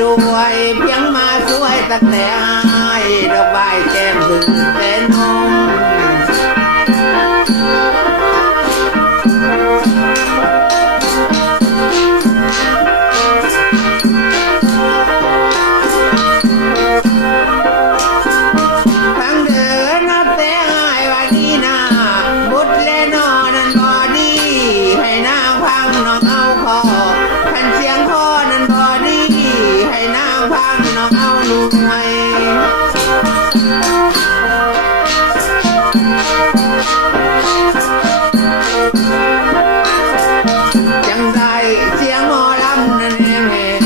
ด้วยเพียงมาสวยตั้งแต่อายดอกใบแก้มถึงเป็นนมทั้งเดินนับแต่อายว่าดีนาบุตรและนอนั้นบ่ดีให้นางพังน้องเอาคอขันเสียงคอนั้นบ่ดีให้นางพังน้องเอาหนุ่ยจังได้เสียงหมอลำนั่นแหง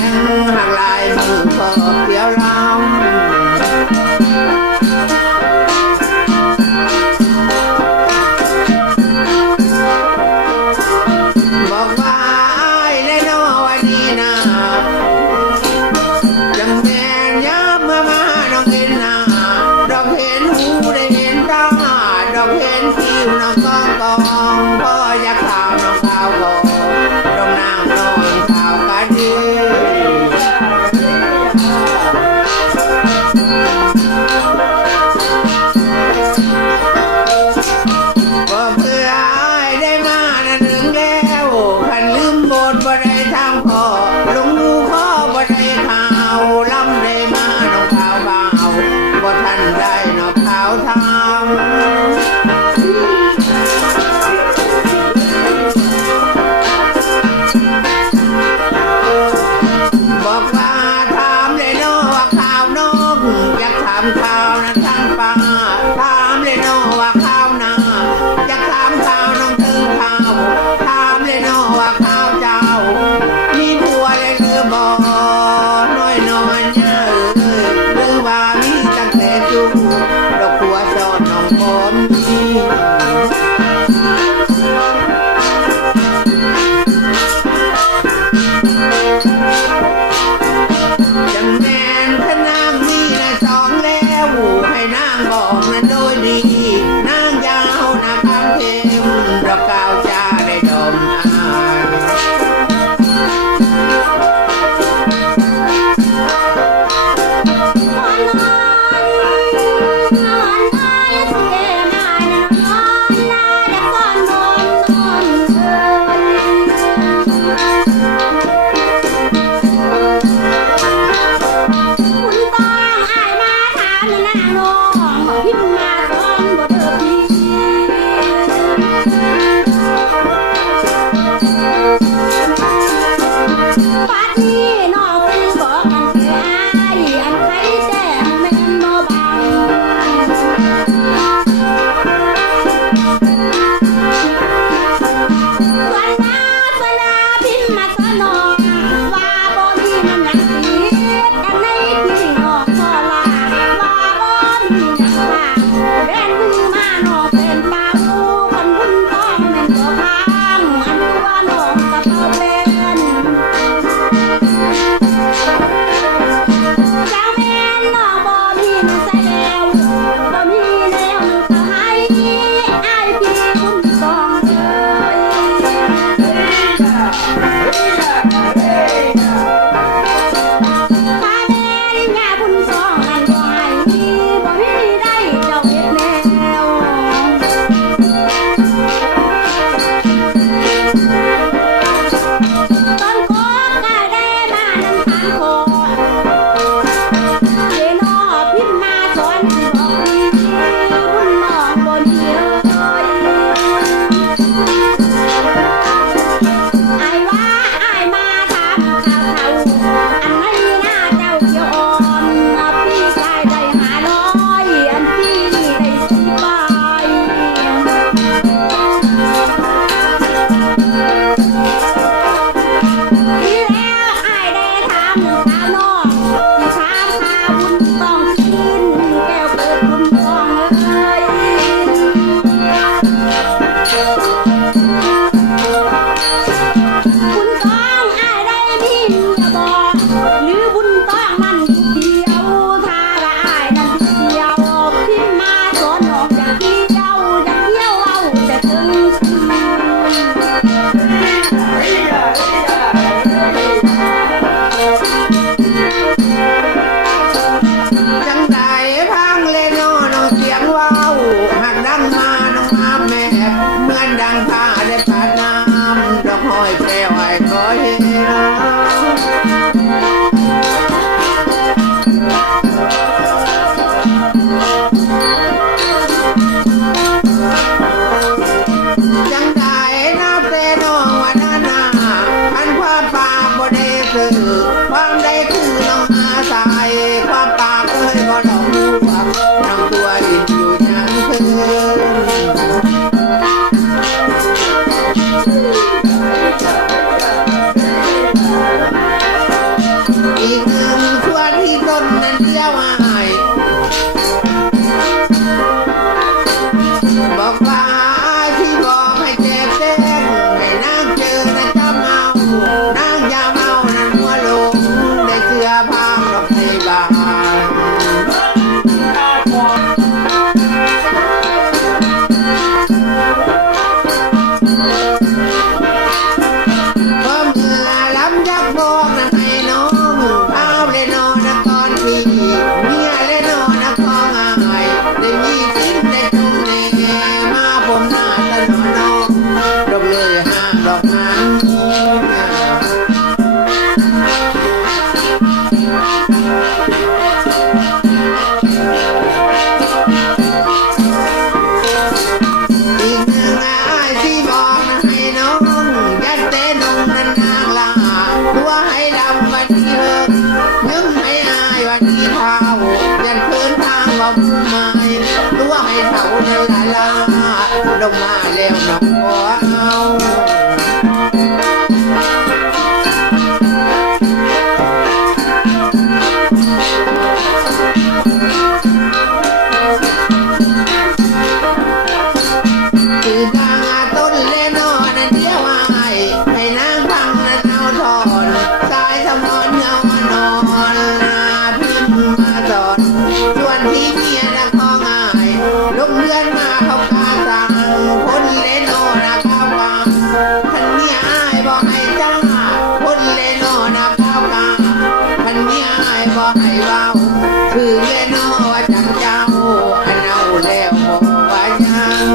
หักลายมือพอเปียวลำบอกว่าอายและน้อว่าดีนะจังแม่นยับเมื่อมาน้องเห็นหน้าดอกเห็นหูได้เห็นตาดอกเห็นคิ้วน้องกองกองพ่ออยากข่าวน้องข่าวกองดองนางนอนข่าวกะดีก็เพื่ออายได้มานั่นหนึ่งแล้วขันลืมบทบ่ได้ทางพ่อลงหูพ่อบ่ได้ข่าวลำได้มาน้องข่าวเบาบ่ทันได้น้องข่าวทำบอกว่าถามเลยน้อว่าข่าวน้องอยากถามข่าวนั้นทางป่าถามเลยน้อว่าข่าวนาอยากถามข่าวน้องถึงข่าวถามเลยน้อว่าข่าวเจ้ามีผัวเลยหรือบ่น้อยน้อยเนี่ยหรือว่ามีตั้งแต่จูดอกผัวสอนน้องผมจังแม่นขนางนี่นะสองแล้ว ลาลงมาแล้วน้องบัวเอาคือทางต้นเล่นอนเดียวให้นางฟังนั้นเอาทอนสายสมอนเงานอนพิมพ์มาสอนส่วนที่เมียนักข้องง่ายลุกเลื่อนมาเขากาสั่งคนเล่นโอนะข้าวกางท่านเมียอายบอกให้จ้าคนเล่นโอนะข้าวกางท่านเมียอายบอกให้เบาถือเล่นโอว่าจังเจ้าอันเอาแล้วบอกว่ายัง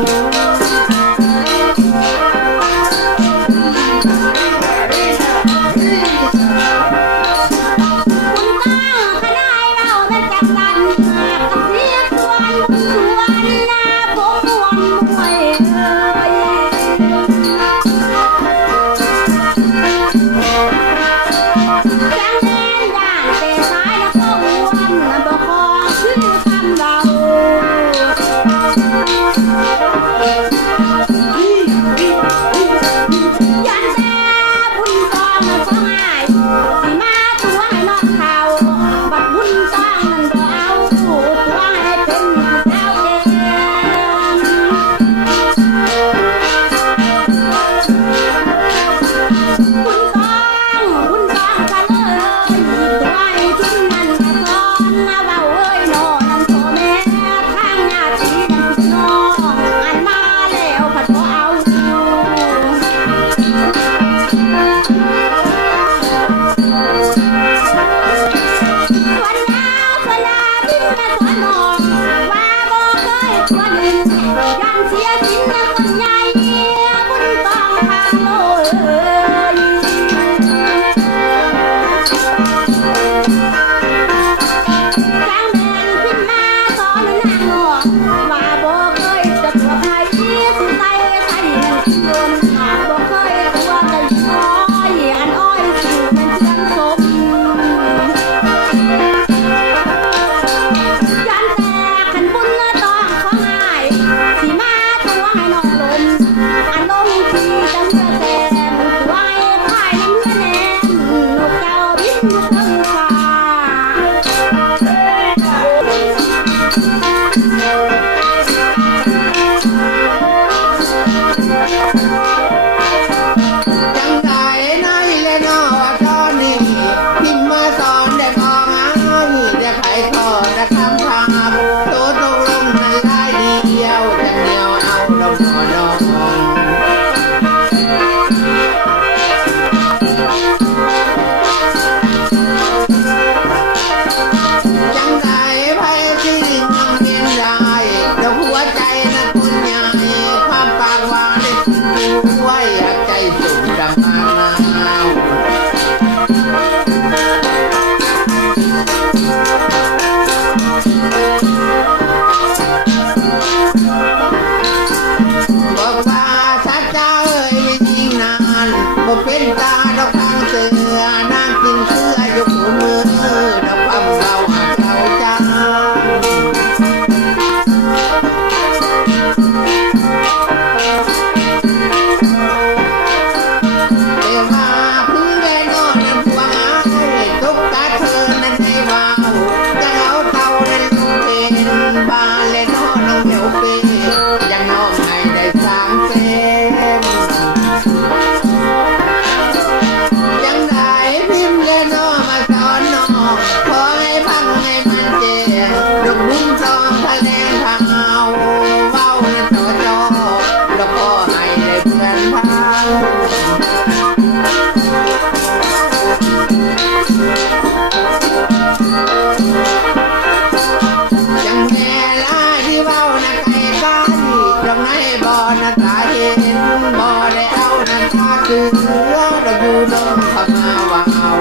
คือเราอยู่ดงพม่าวาว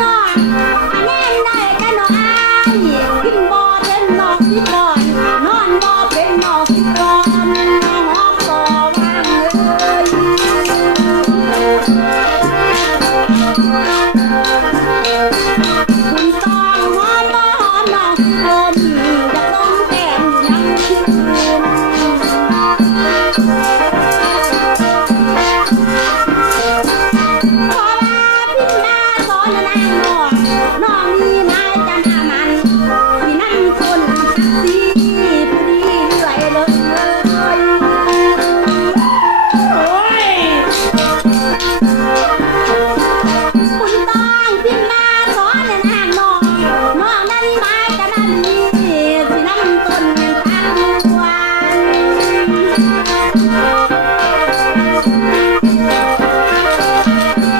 น้องอันแน่นได้แต่น้องอายกินบ่เป็นน้องสิก่อนนอนบ่เป็นน้องสิก่อนหอกต่อวางเลยคุณต้องหอมบ่หอมน้องสิคนอยากต้องแก้มยังคืน ขอลาพิมนาสอนนางน้องน้องมีนายจันทามันที่นั่นคนทักซีผู้ดีเรื่อยเลยโอ้ยคุณต้องพิมนาสอนนางน้องน้องนั้นนายจันทามีที่นั่นต้นทักวัน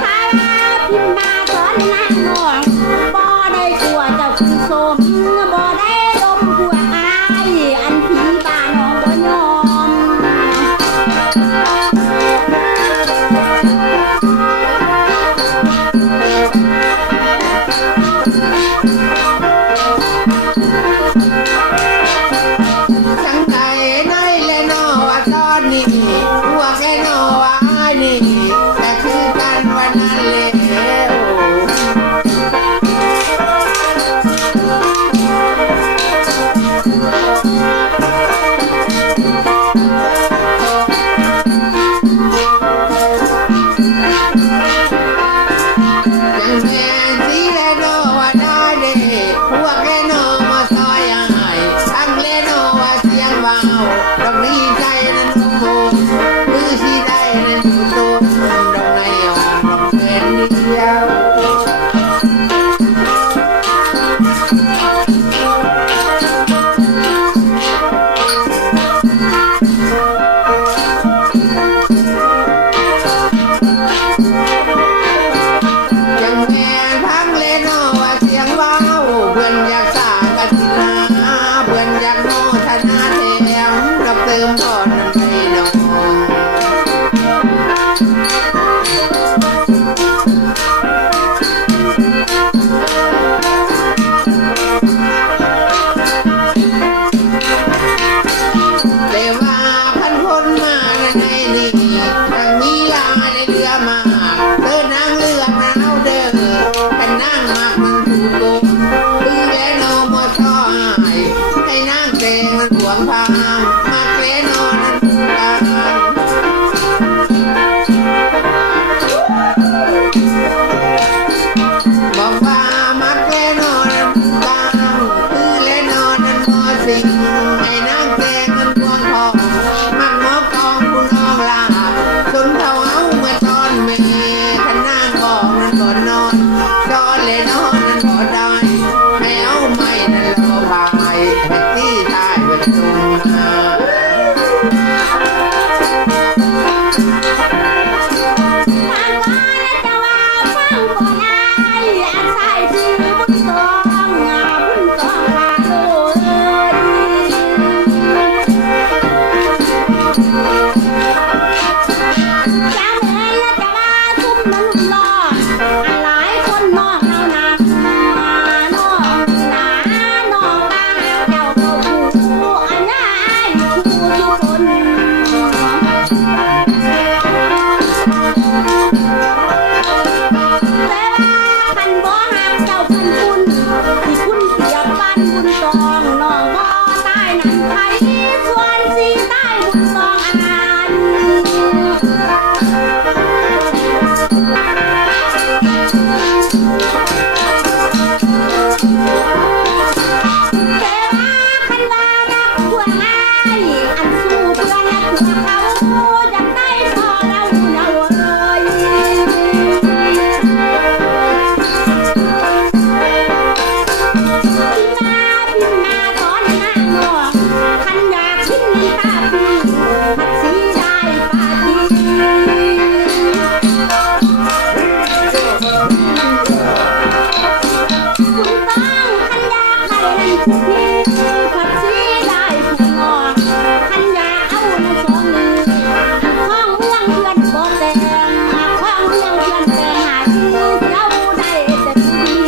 พาพิมพ์มาสอนนางน้องบ่ได้กลัวเจ้าคือสมบ่ได้ดมกลัวอายอันผีบ้าน้องบ่ยอมทั้งใจในและนอว่าตอนนี้พวกแค่นอว่านี่แต่คือกันวันนั้นแล้ว ยังแม่ที่แลโนว่าได้เด้พวกแลโนมาซอยหายทั้งแลโนว่าเสียงเบาดอกนี้ใจนั้นลงโมมือที่ได้นั้นอยู่ตรงดอกในอ่อนดอกเป็นเดียว ยังแม่ทั้งเลโนว่าเสียงว้าวเพื่อนอยากสร้างกันสินาเพื่อนอยากโนธนาแถมดอกเติมก่อนนั้นไปน้องเรียกว่าพันคนมาในนี่ทั้งมีลาในเรือมาเดินนางเรือหนาวเด้อกันนั่งมากมันถูกโกงดึงแลโนมาซ้อยให้นางเตงมันหวงพามมักแลโนนั้นถูกกลางบอกว่ามักแลโนนั้นถูกกลางคือแลโนนั้นมอสิงให้นางเตงมันหวงพอมักหมอกองผู้น้องลาจนเท่าเอาเมื่อตอนเมขันนางบอกนั้นบ่นอนดอนเลโนนั้นบ่ได้ให้เอาไม่นั้นรอบายให้ที่ตายเบิดตุงนา ฟังก่อนนะจะว่าฟังก่อนนายอันใส่ชื่อบุญทองบุญทองพาโลเอ้ย จ้าเอ๋ยจะว่าซุ่มนั้นหลอกอันหลายคนน้องเอาหนักน้องหนาน้องตาเจ้าเขาผู้อันน่ายผู้ทุกคน แต่ว่าคันบ่หักเจ้าพันคุณที่คุณเปรียบปานบุญตองน้องบ่ตายนั้นไผส่วนสิตายบุญตองอัน แต่ว่าคันว่ารักผัวอ้ายอันสู้เพื่อนและผัวเขาอยากได้พอแล้วนะเว้ย พิมนาสอนนางน้องคันอยากชิมน้ำตาปีผัดสีได้ปาทีคุณต้องคันอยากให้ผู้พี่ผัดสีได้ผู้งอคันอยากเอาน้ำสองมือข้องเมืองเพื่อนบ่แต่งข้องเมืองเพื่อนแต่งหาที่เจ้าได้แต่ผู้ดี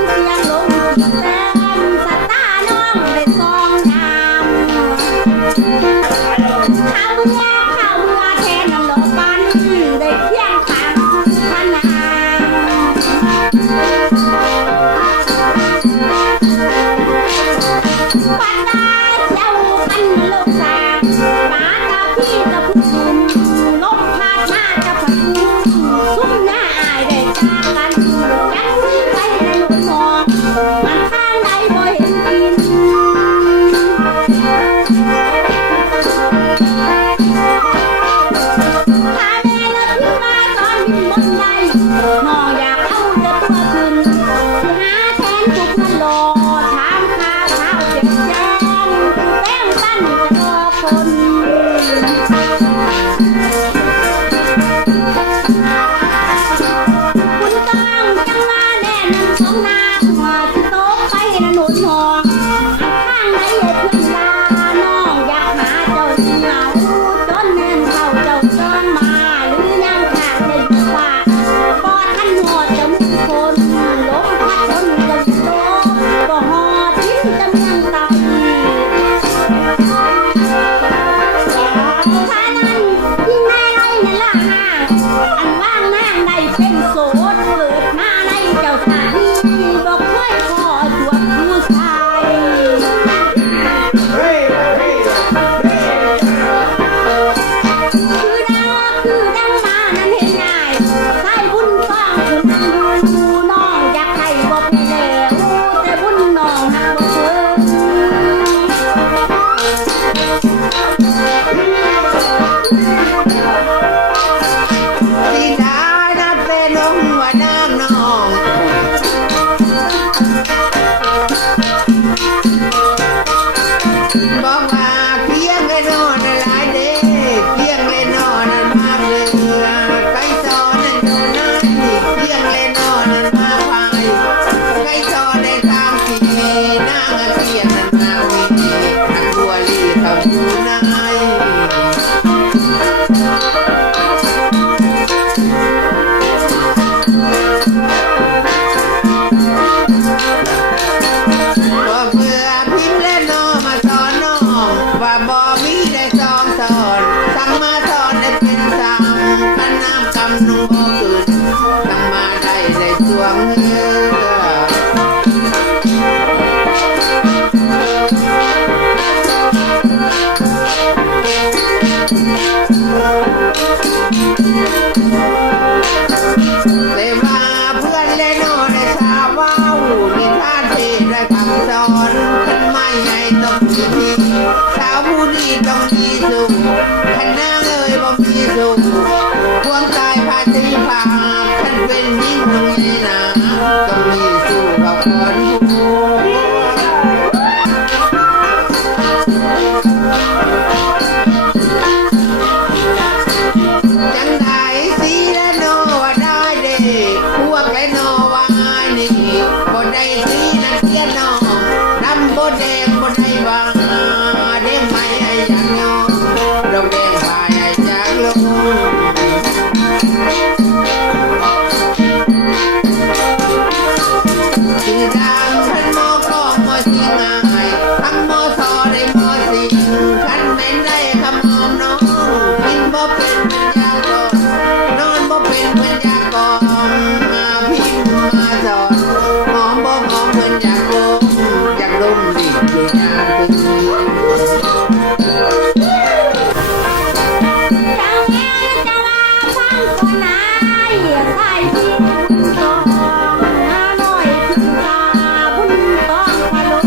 เสียงลงที่แต้มสตาน้องได้ซองน้ำข้าวเมื่อแทนน้ำหลอกปันได้เพียงขังพนางปัดตาเจ้ากันโลกสางหมาตาพี่ตะพุ่งลมพาดมาจะพัดซุ้มหน้าอายได้จากกันยังมีใครในหนุนมองมันทางใดบ่เห็นกินพาแม่และพี่มาตอนบินบนใดน้องอยากเอาเรือตัวขึ้นสิหาแทนทุกคนรอถามข่าวเจ็บแจ้งผู้แป้งตั้นจะรอคน คุณต้องจังว่าแน่นสองนางว่าที่โต๊ะไปนะหนุนหองข้างไหนเหตุเพื่อนลาน้องอยากหาเจ้าเหงาจนแน่นเข้าเจ้าเดินมาหรือยังขาดจะอยู่ว่าปอดทันหอดจะมุ่งคนลมพัดคนจะอยู่โลกก็หอดทิ้งจะเมียงไตถ้านั้นยิ่งแน่ไรนั่นล่ะห่างอันว่างนางได้เป็นโสดเกิดมาในเจ้าสามีบอกเคยขอจวบผู้ชาย คือดังมานั้นเห็นง่ายใส่บุญฟังคือนั่งดูน้องอยากให้บ่ไปแล้วแต่บุญน้องหาบ่เพิ่ง ที่ได้นัดเป็นลงว่านางน้องบอกว่าเพียงเลยนอนหลายเด้เพียงเลยนอนนั้นมากเลยไก่ซอนั้นอยู่นั่นเพียงเลยนอนนั้นมาพายไก่ซอได้ตามที่นางเทียนนั้นมาวีอันบัวลีเขาอยู่ไหน บอกเพื่อพิมพ์และน้องมาสอนน้องว่าบ่มีได้สอนสั่งมาสอนได้เป็นสามขันน้ำกำนุ่งบ่ขึ้นสั่งมาได้สวงเหืแต่ว่าเพื่อนเล่นโน่ได้ชาวว้าวนิทานเทศและคำสอนขึ้นไม่ใหญ่ต้องมีที่สาวผู้ดีต้องมีสุขขันนางเอ่ยบ่มีสุขพวงกายพาตีพาขันเป็นยิ่งต้องใหญ่หนาต้องมีสู่กับคนผู้ จังได้สีและโนว่าได้เด็กพวกและโนว่านี่บ่ได้สีนั่นเทียนน้องดำบ่แดงบ่ได้ว่าแดงไม่ไอ้ยังยอดอกแดงพายไอ้จากลงสีดำขันหมอกองมอสิง่ายทั้งหมอซอได้หมอสิงขันแม่นได้ขมอมน้องกินบ่เป็นเป็นยาก่อนนอนบ่เป็นเป็นยาก่อนมาพิมพ์มาสอนหอมบ่หอมเป็นยาลมดิบอยู่ยามตึง จังแม่จะลาฟังก่อนนายใส่ที่บุญตองหาหน่อยถึงตาบุญตองพะโลย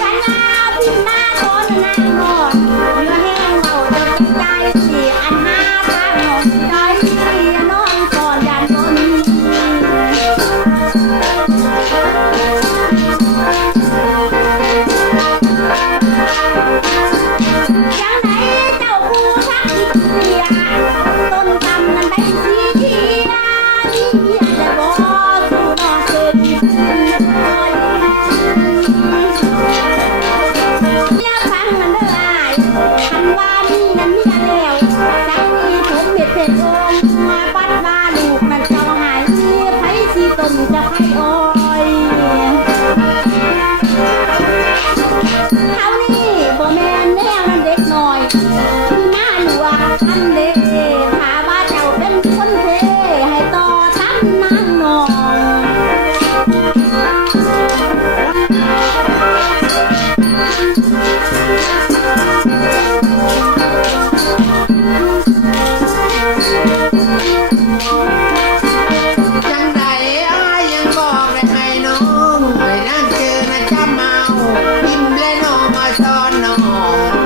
ยันนาพิมพ์หน้าโตนนางนอนเนื้อแห้งเบาจะใจสิอันหาทางหอนได้นอนก่อนยันบ่มี จังไหนเจ้าผู้ทักอีกเสียต้นคำนั้นได้สีเขียนี่เฮียจะบอกสู่นอกเกินอย่าฟังมันเด้ออ้ายคันว่านี่นั้นเมียแล้วจังมีผมเม็ดเผ็ดองมาปัดว่าลูกนั้นเจ้าหายไผสิต้นจะไผอ้อยเขานี่บ่แม่นแนวนั้นเด็กน้อยที่หน้าหลวงทันเด้ถ้าว่าเจ้าเป็นคนเทให้ต่อซ้ำนางนองจังใดอ้ายยังบอกได้ให้น้องให้นั่งเจอนะจ้าเมายิ้มและน้องมาสอนน้อง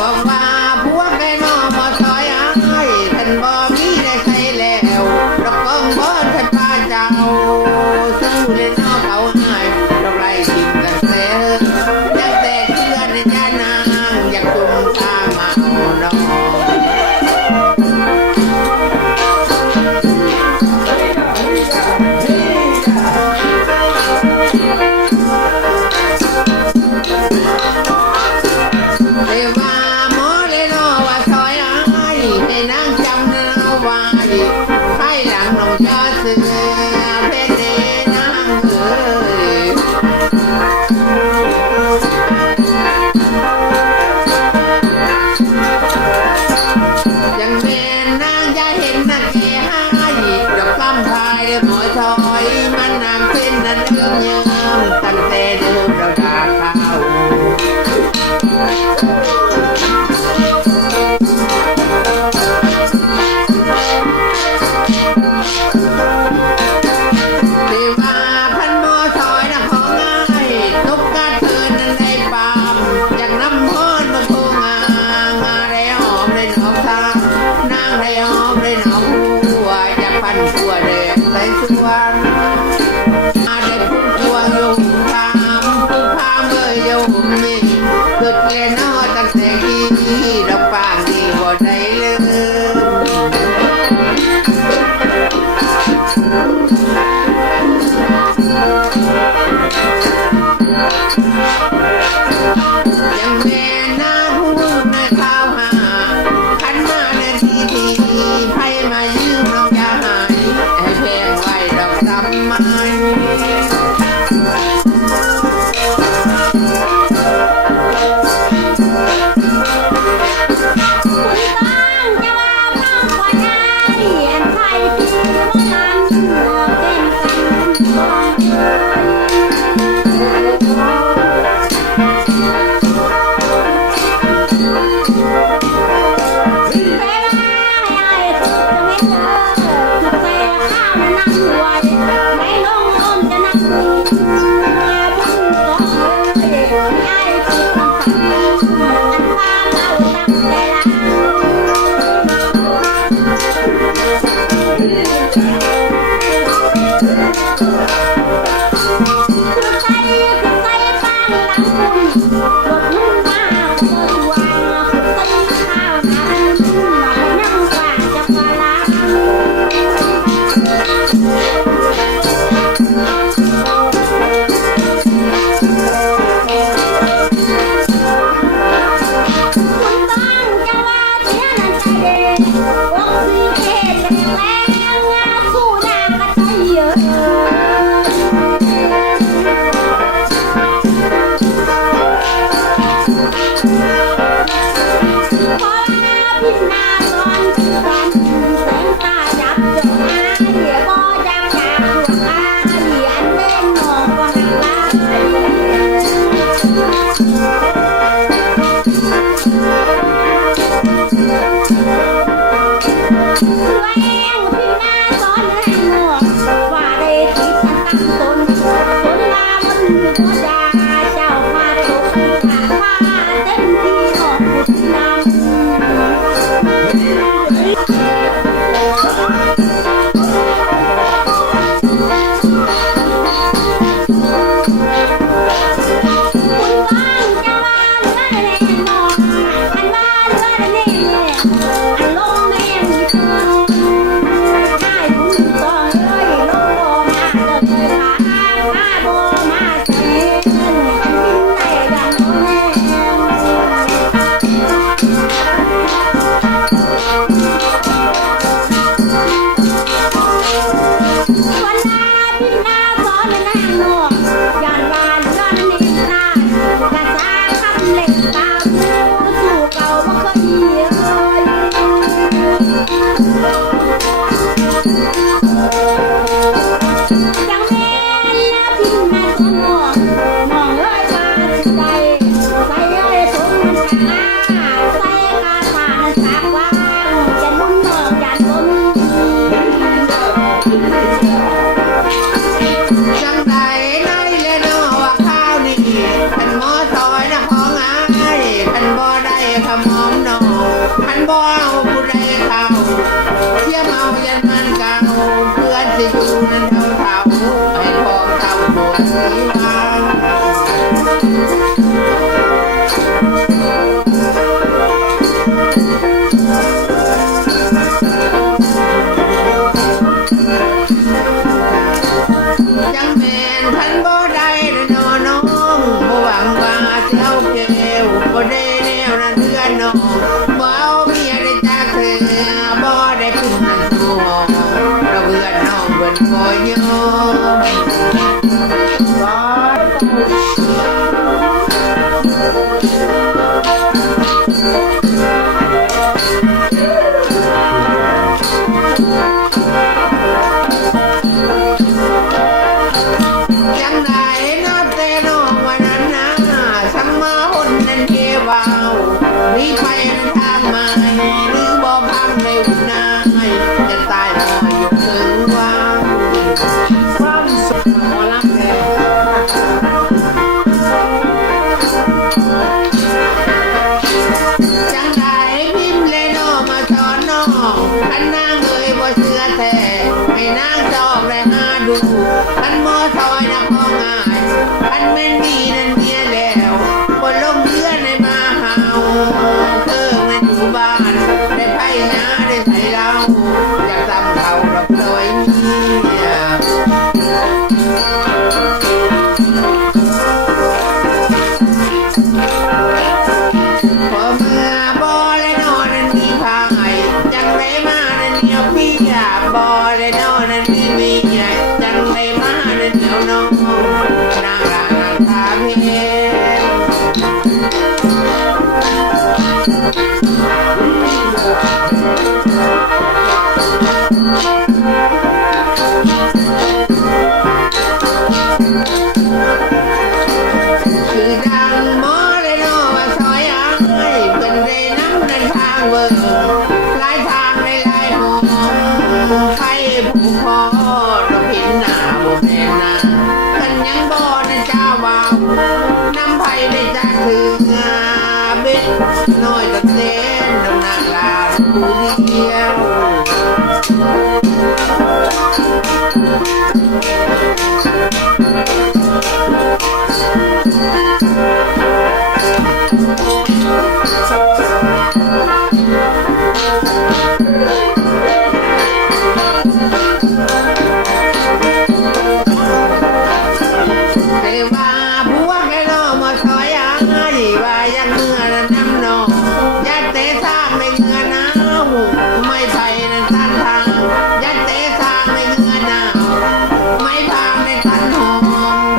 บอกว่าพวกได้น้องมาซอยอ้ายท่านบ่มีได้ใครแล้วดอกกองบ่ท่านป้าเจ้าสู้เลยน้องเขาให้ดอกไล่ทิมกันเสียยังแต่เชื่อในญานางอยากจุ่มตามาเอาน้อง เรียกว่าหมอเลยน้อว่าซอยอ้ายให้นางจำนาไว้ให้หลังน้องยาเสือเพชรเดนางเอ๋ยยังแม่นางยาเห็นนักเอ๋ให้ดอกคำพายหมอซอยมันนางเป็นนั้นเอื้อมเยิมตั้งแต่เดิมเราด่าข้าว สิว่าพันหมอซอยนะของง่ายนกกระเทินนั้นได้ปามอยากน้ำพอนมาพูงางาได้หอมได้หนองทางนางได้หอมได้หนองหัวอยากปั่นตัวแดงใส่สวนอาได้พุ่งพวงอยู่พามผู้พามเลยอยู่นี่เกิดเกลียนอตั้งแต่กี้ดอกปางดีบ่ได้ลืม ยังแม่นาผู้ในข้าวหาขันมาในทีไพ่มายืมน้องยาหายให้แพงไว้ดอกซ้ำ จังใดในเลนอว่าข้าวนี่ขันหมอซอยนะของอายขันบ่ได้ขมอมนองขันบ่เอาผู้ใดเข้าเที่ยเมายันมันเก่าเพื่อนสิอยู่นั้นเท่าเท่าให้พองเท่าตัวสีวางจังแม่นขันบ่ได้นอน้องบ่หวังว่าสิเอาแก้วบ่ได้แนวนั้นเพื่อนน้องบ่เอาเมียได้จากเธอบ่ได้ขึ้นนั่นสู่ห้องเราเพื่อนน้องเพิ่นบ่ยอมจังใดนับแต่น้องวันนั้นนะสังมาหุ่นนั้นเทวาวนี่ไปนั้นทางมาหรือบ่พังในหุ่นนายจะตายบ่อยู่ถึงว่าความสุขหมอลำแท้จังใดพิมพ์เลยน้องมาสอนน้องคันนางเอ่ยบ่เชื่อแท้ให้นางจอกได้หาดูคันหมอซอยนะของอายคันแม่นมีนั่นเมียแล้วบ่ลงเรือในมาหาวเพิ่งนั้นอยู่บ้านได้ไผหน้าได้ใส่เราอยากทำเขาดอกน้อยเมียพอเมื่อบ่ได้นอนนั้นมีพายจังได้มานั้นเหนียวพี่บ่ได้นอนนั้นมีเมียจังได้มานั้นเหนียวน้องนางรางทาเพคือดังหมอเลยน้อว่าซอยอ้ายเพิ่นได้นำเดินทางเบิ่งหลายทางในหลายห้องใครผู้พอดอกเห็นหน้าบ่แม่นหน้าคันยังบ่นะเจ้าเว้านำไผได้จักถึงเบ็ดน้อยตะเต้นดอกนางลาผู้เดียว แต่ว่าผัวแกน้องมาซอยอ้ายว่าอยังเมื่อนั้นน้ำน้องยัดเตะสร้างในเงื่อหนาวไม่ไผ่นั้นตันทางยัดเตะสร้างในเงื่อหนาวไม่พางในตันหอม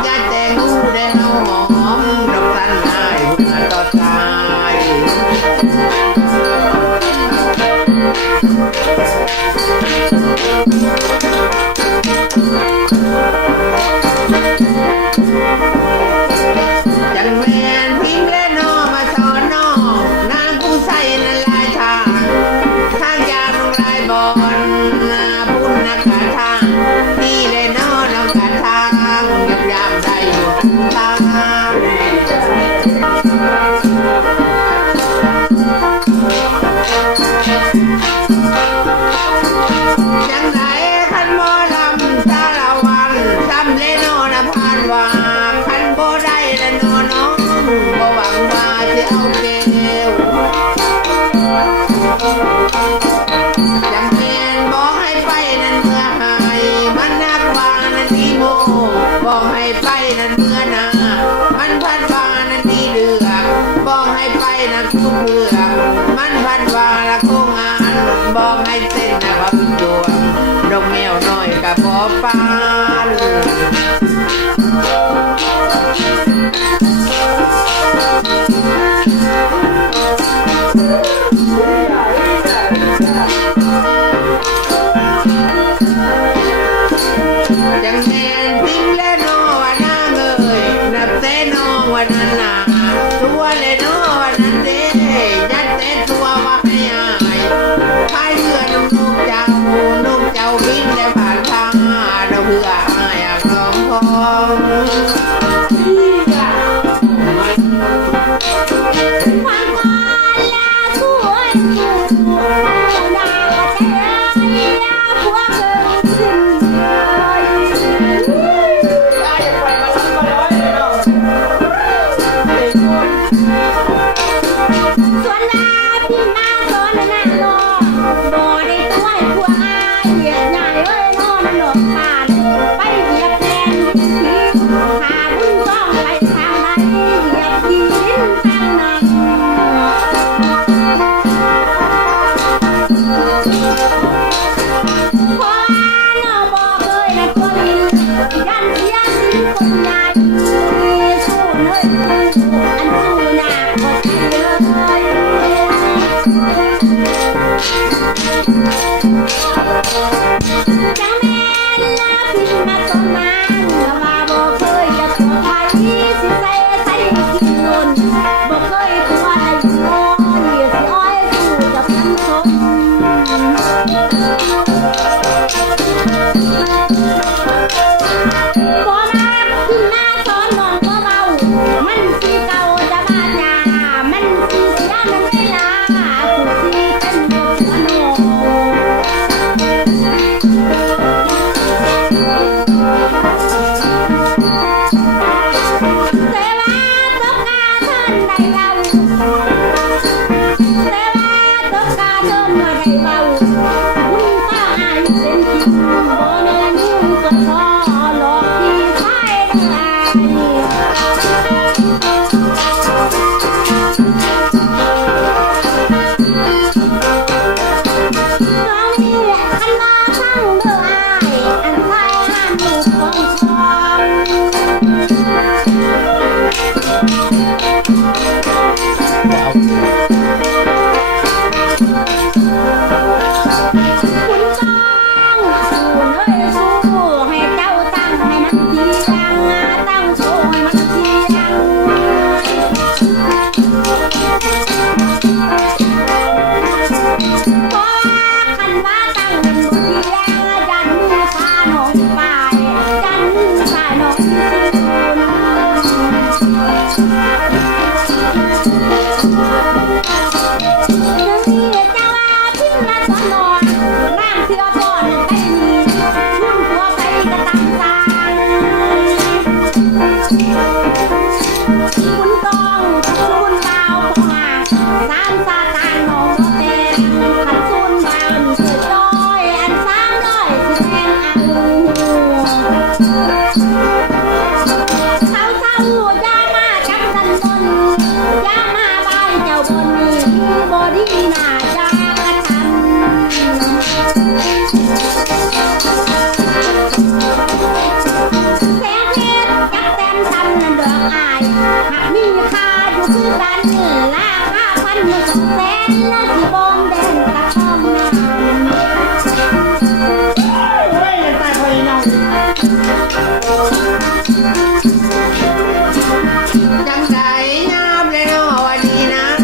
ยัดแต่งูได้เฮาหอมดอกตันง่ายเมื่อต่อตายจังแม่นพิงและน้อมาสอนน้องนางผู้ใส่นั้นลายทางทางยาวน้องลายบอนพุ่นนักขาทางนี่เลยน้อน้องขาทางยับยามได้อยู่ทางจังไหนคันบ่ลำสารวันซ้ำเลยน้อนะพานว่าคันบ่ได้ละน้อน้องบ่หวังว่าสิเอาแก้วจังแม่นบอกให้ไปนั่นเมื่อหายมันนักว่านั่นมีโมบอกให้ไปนั่นเมื่อนามันพัดว่านั่นมีเดือกบอกให้ไปนั่นทุกเรื่องมันพัดว่าละโคงานบอกให้เต้นนะว่าเป็นดวงดอกแมวน้อยกับบ่ปานจังแม่นพิมพ์และน้อว่าหน้าเงยนับแต่น้องวันนั้นนาตัวเลยน้อวันนั้นเด้ยัดแต่ตัวว่าให้อายพายเรือนุ่มเจ้าบินและผ่านทา เป็นจริงบ่แม่นยุ่งก็พอหลอกพี่ชายได้ น้องนี่อันมาทั้งเด้ออ้ายอันไทยห้ามลูกของชองคุณต้องสู้เลยสู้ให้เจ้าตั้งให้มันเที่ยงตั้งโชว์ให้มันเที่ยง พอคันว่าตั้งเป็นบทเรียนดันมือพาน้องไปดันมือพาน้องสู่ยังมีเจ้าอาพิมพ์มาสอนนอนร่างเสือก่อนไปมีชุ่นตัวไปกระตังตางคุณต้องสูนเบาพอหาสามซาตานน้องบ่เต็มขันสูนเบานี่เกิดจ้อยอัน300สิแทงอันเศร้าอย่ามาจับดันบนอย่ามาบายเจ้าบนนี่บ่ดีน่าจะกระทำ แสงเพชรจักแต้มซ้ำนั่นเด้ออายหากมีค่าอยู่คือกันราคาพันหนึ่ง200,000และสิบอมแดงกระท่อมน้ำ เฮ้ยตายพอดีน้อง จำได้ยามเลยเนาะวันนี้นั้น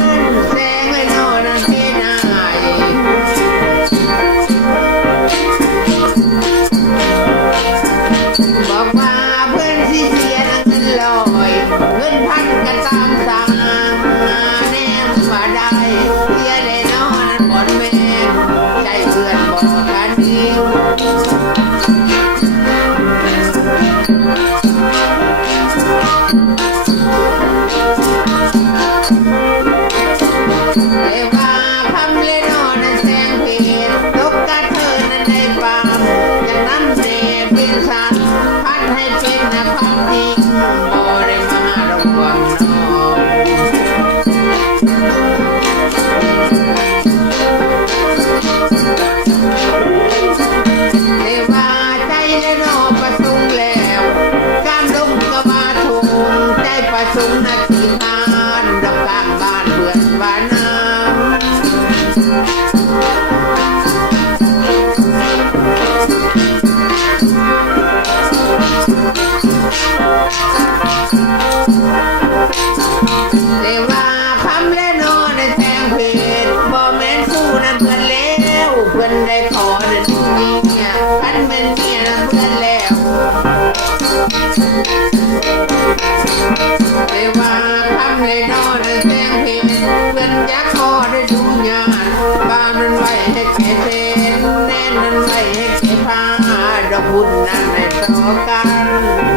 แสงเลยเนาะนั่นเพชรนายบอกว่าเพื่อนสิเสียเงินลอยเงินพันกันตามสั่งแนมว่าได้เสียเลยเนาะนั่นบ่แม่นใจเพื่อนบอกกันดี เอว่าคำเล่นนอนแสงเพชรตกกระเทินนั้นในฟาร์มอย่างนั้นเนเป็นสัตว์พัดให้เป็นนะพัดจริงบ่ได้มาระวังน้องเอว่าใจเล่นนอประสงค์แล้วการลงก็มาถูกใจประสงค์นาทีทานดอกกลางบ้านเพื่อนบ้านนา เรว่าคำเล่นนอนในแสงเพชรบ่แม่นสู้นั่นเพื่อนแล้วเพื่อนได้ขอนั่นเนี่ยคันเป็นเมียนั่นเพื่อนแล้วเรว่าคำเล่นนอนในแสงเพชรเพื่อนอยากขอได้ดูงานบ้านนั้นไว้ให้แก่เส้นแน่นนั้นไว้ให้แก่ผ้าดอกบุญนั้นในต่อกัน